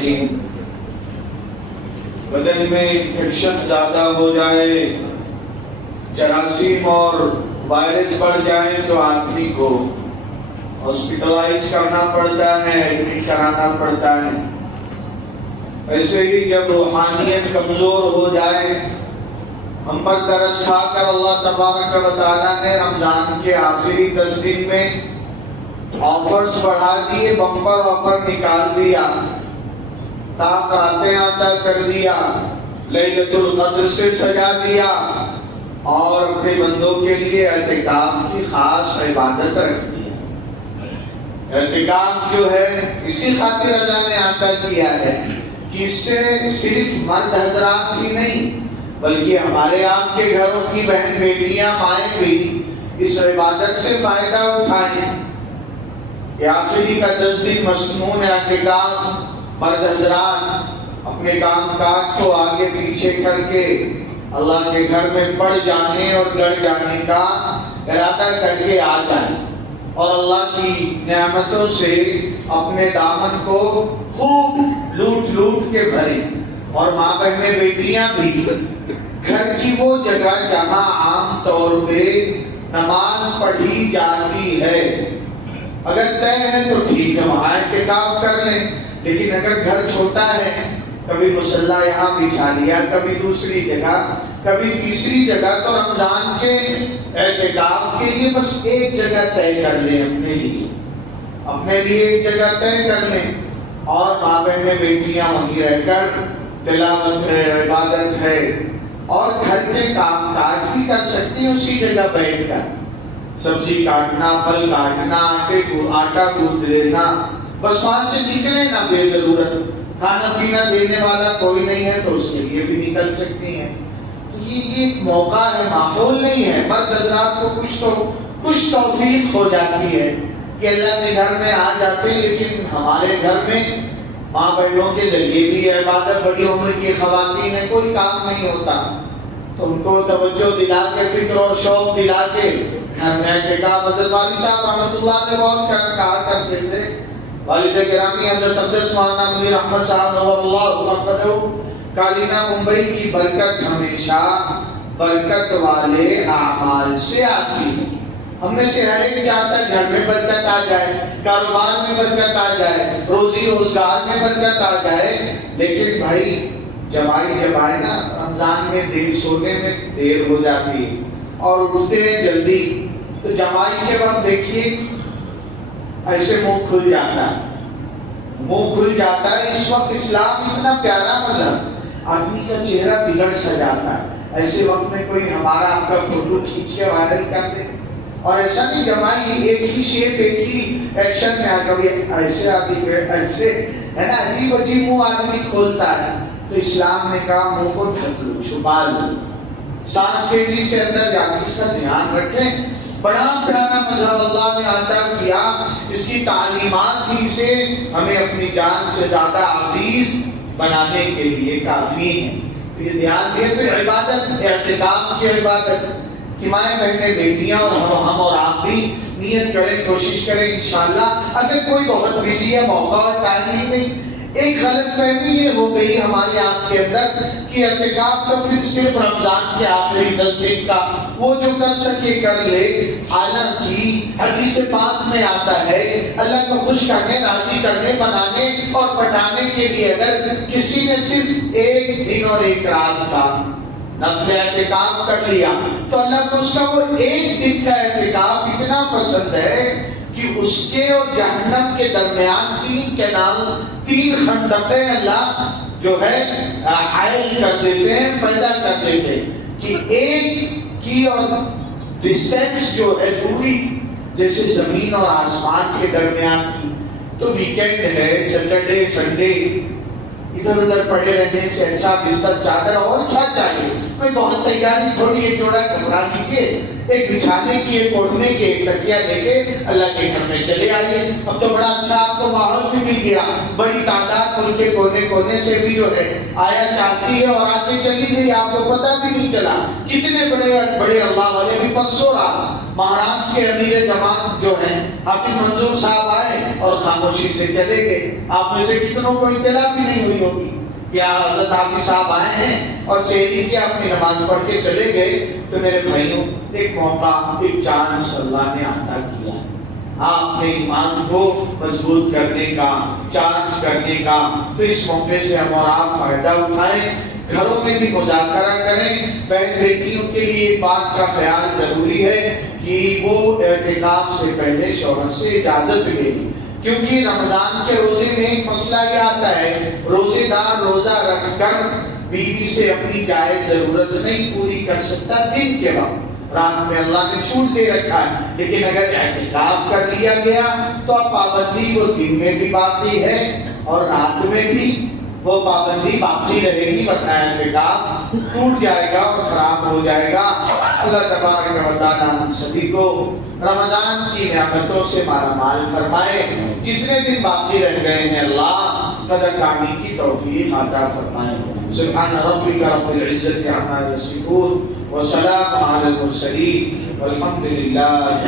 الرحیم۔ بدن میں انفیکشن زیادہ ہو جائے، جراثیم اور وائرس بڑھ جائیں تو آدمی کو ہاسپٹلائز کرنا پڑتا ہے، ایڈمٹ کرانا پڑتا ہے۔ ایسے ہی جب روحانیت کمزور ہو جائے، ہم پر ترس کھا کر اللہ تبارک و تعالیٰ نے رمضان کے آخری 10 دن میں آفرز بڑھا دیے، بمپر آفر نکال دیا، راتیں عطا کر دیا، لیلۃ القدر سے سجا دیا، اور اپنے بندوں کے لیے اعتکاف کی خاص عبادت رکھ دی۔ اعتکاف جو ہے اسی خاطر اللہ نے عطا کیا ہے کہ اس سے صرف مرد حضرات ہی نہیں بلکہ ہمارے آپ کے گھروں کی بہن بیٹیاں مائیں بھی اس عبادت سے فائدہ اٹھائیں کہ آخری کا 10 دن مسنون اعتکاف مرد حضرات اپنے کام کاج کو آگے پیچھے کر کے اللہ کے گھر میں پڑ جانے اور گڑ جانے کا ارادہ کر کے آ جائیں اور اللہ کی نعمتوں سے اپنے دامن کو خوب لوٹ لوٹ کے بھریں۔ اور ماں بہنیں بیٹیاں بھی گھر کی وہ جگہ جہاں عام طور پہ نماز پڑھی جاتی ہے، اگر طے ہے تو ٹھیک ہے وہاں اعتکاف کر لیں، لیکن اگر گھر چھوٹا ہے، کبھی مصلی یہاں بچھا لیا، کبھی دوسری جگہ، کبھی تیسری جگہ، تو رمضان کے اعتکاف کے لیے بس ایک جگہ طے کر لیں، اپنے لیے ایک جگہ طے کر لیں، اور ماں بہنیں بیٹیاں وہیں رہ کر تلاوت ہے، عبادت ہے، اور گھر کے کام کاج بھی کر سکتی ہیں اسی جگہ بیٹھ کر، سبزی کاٹنا، پھل کاٹنا، آٹا گوندھ لینا، بس وہاں سے نکلے نہ بے ضرورت، کھانا پینا دینے والا کوئی نہیں ہے تو اس کے لیے بھی نکل سکتی ہیں۔ تو یہ ایک موقع ہے، ماحول نہیں ہے، مرد حضرات کو کچھ توفیق ہو جاتی ہے کہ اللہ کے گھر میں آ جاتے ہیں، لیکن ہمارے گھر میں ماں بہنوں کے ذریعے بھی عبادت، بڑی عمر کی خواتین ہیں، کوئی کام نہیں ہوتا تو ان کو توجہ دلا کے، فکر اور شوق دلا کے گھر میں اعتکاف۔ حضرت والد صاحب رحمۃ اللہ نے بہت کہا کرتے تھے، والد گرامی حضرت عبدالس مولانا منیر احمد صاحب نور اللہ مرقدہ، کالینہ ممبئی کی برکت ہمیشہ برکت والے اعمال سے آتی ہے۔ ہم میں سے ہر ایک چاہتا ہے گھر میں برکت آ جائے، کاروبار میں برکت آ جائے، روزی روزگار میں برکت آ جائے، لیکن بھائی جمائی جب آئے نا رمضان میں سونے میں دیر ہو جاتی ہے اور اٹھتے ہیں جلدی، تو جمائی کے وقت دیکھیے ایسے منہ کھل جاتا ہے، اس وقت اسلام اتنا پیارا مذہب، آدمی کا چہرہ بگڑ سا جاتا ہے، ایسے وقت میں کوئی ہمارا آپ کا فوٹو کھینچ کے وائرل کر دے، اور ایسا نہیں جمائی ایک ہی شیپ، ایک ہی ایکشن میں کبھی ایسے آدمی ایسے ہے نا، عجیب عجیب منہ آدمی کھولتا ہے، تو اسلام نے کہا منہ کو ڈھک لو، چھپا لو، سانس تیزی سے اندر جاتی، اس کا دھیان رکھیں۔ بڑا پیارا مذہب اللہ نے عطا کیا، اس کی تعلیمات ہی سے ہمیں اپنی جان سے زیادہ عزیز بنانے کے لیے کافی ہیں۔ تو یہ دھیان دیں، تو عبادت، اعتکاف کی عبادت کہ مائیں بہنیں بیٹیاں اور ہم اور آپ بھی نیت کریں، کوشش کریں انشاءاللہ۔ اگر کوئی بہت بزی ہے، موقع اور ٹائم ہی نہیں، ایک غلط فہمی یہ ہو گئی ہمارے آپ کے اندر کہ اعتکاف تو پھر صرف رمضان کے آخری 10 دن کا، وہ جو کر سکے کر لے، حالانکہ حدیث پاک میں آتا ہے اللہ کو خوش کرنے، راضی کرنے، منانے اور پٹانے کے لیے اگر کسی نے صرف ایک دن اور ایک رات کا نفل اعتکاف کر لیا تو اللہ کو اس کا وہ ایک دن کا اعتکاف اتنا پسند ہے کہ اس کے اور جہنم کے درمیان 3 کینال، 3 خندقیں اللہ جو ہے حائل کر دیتے ہیں، پیدا کر دیتے ہیں کہ ایک کی اور ڈسٹینس جو ہے دوری جیسے زمین اور آسمان کے درمیان کی۔ تو ویکینڈ ہے، سیٹرڈے سنڈے، ادھر ادھر پڑے رہنے سے اچھا بستر چادر اور کیا چاہیے، کوئی بہت تیاری تھوڑی، ایک جوڑا کپڑا لیجیے، ایک بچھانے کی، ایک اوڑھنے کی، ایک تکیہ لے کے اللہ کے گھر میں چلے آئیے۔ اب تو بڑا اچھا آپ کو ماحول بھی مل گیا، بڑی تعداد ملک کے کونے کونے سے بھی جو ہے آیا چاہتی ہے اور آگے چلی گئی، آپ کو پتہ بھی نہیں چلا۔ کتنے بڑے بڑے اللہ والے بھی پرسوں رات مہاراشٹر کے امیر جماعت جو ہیں حافظ منظور صاحب آئے اور خاموشی سے چلے گئے۔ آپ میں سے کتنوں کو اطلاع بھی نہیں ہوئی ہوگی کیا حضرت حافظ صاحب آئے ہیں اور سحری کی اپنی نماز پڑھ کے چلے گئے۔ تو میرے بھائیوں، ایک موقع، ایک چانس اللہ نے عطا کیا، آپ نے ایمان کو مضبوط کرنے کا، چارج کرنے کا، تو اس موقع سے ہم اور آپ فائدہ اٹھائیں، گھروں میں بھی مذاکرہ کریں۔ بہن بیٹیوں کے لیے ایک بات کا خیال ضروری ہے کہ وہ اعتکاف سے پہلے شوہر سے اجازت لے گی، کیونکہ رمضان کے روزے میں ایک مسئلہ یہ آتا ہے، روزے دار روزہ رکھ کر بیوی سے اپنی جائز ضرورت نہیں پوری کر سکتا دن کے وقت، رات میں اللہ نے چھوٹ دے رکھا ہے، لیکن اگر اعتکاف کر لیا گیا تو اب پابندی وہ دن میں بھی باقی ہے اور رات میں بھی وہ پابندی باقی رہے گی، ورنہ اعتکاف ٹوٹ جائے گا اور خراب ہو جائے گا۔ اللہ تبارک و تعالی ہم سبھی کو رمضان کی نعمتوں سے مالا مال فرمائے، جتنے دن باقی رہ گئے ہیں اللہ قدر کرنے کی توفیق عطا فرمائے۔ سبحان ربک رب العزت عما یصفون وسلام علی المرسلین والحمد للہ۔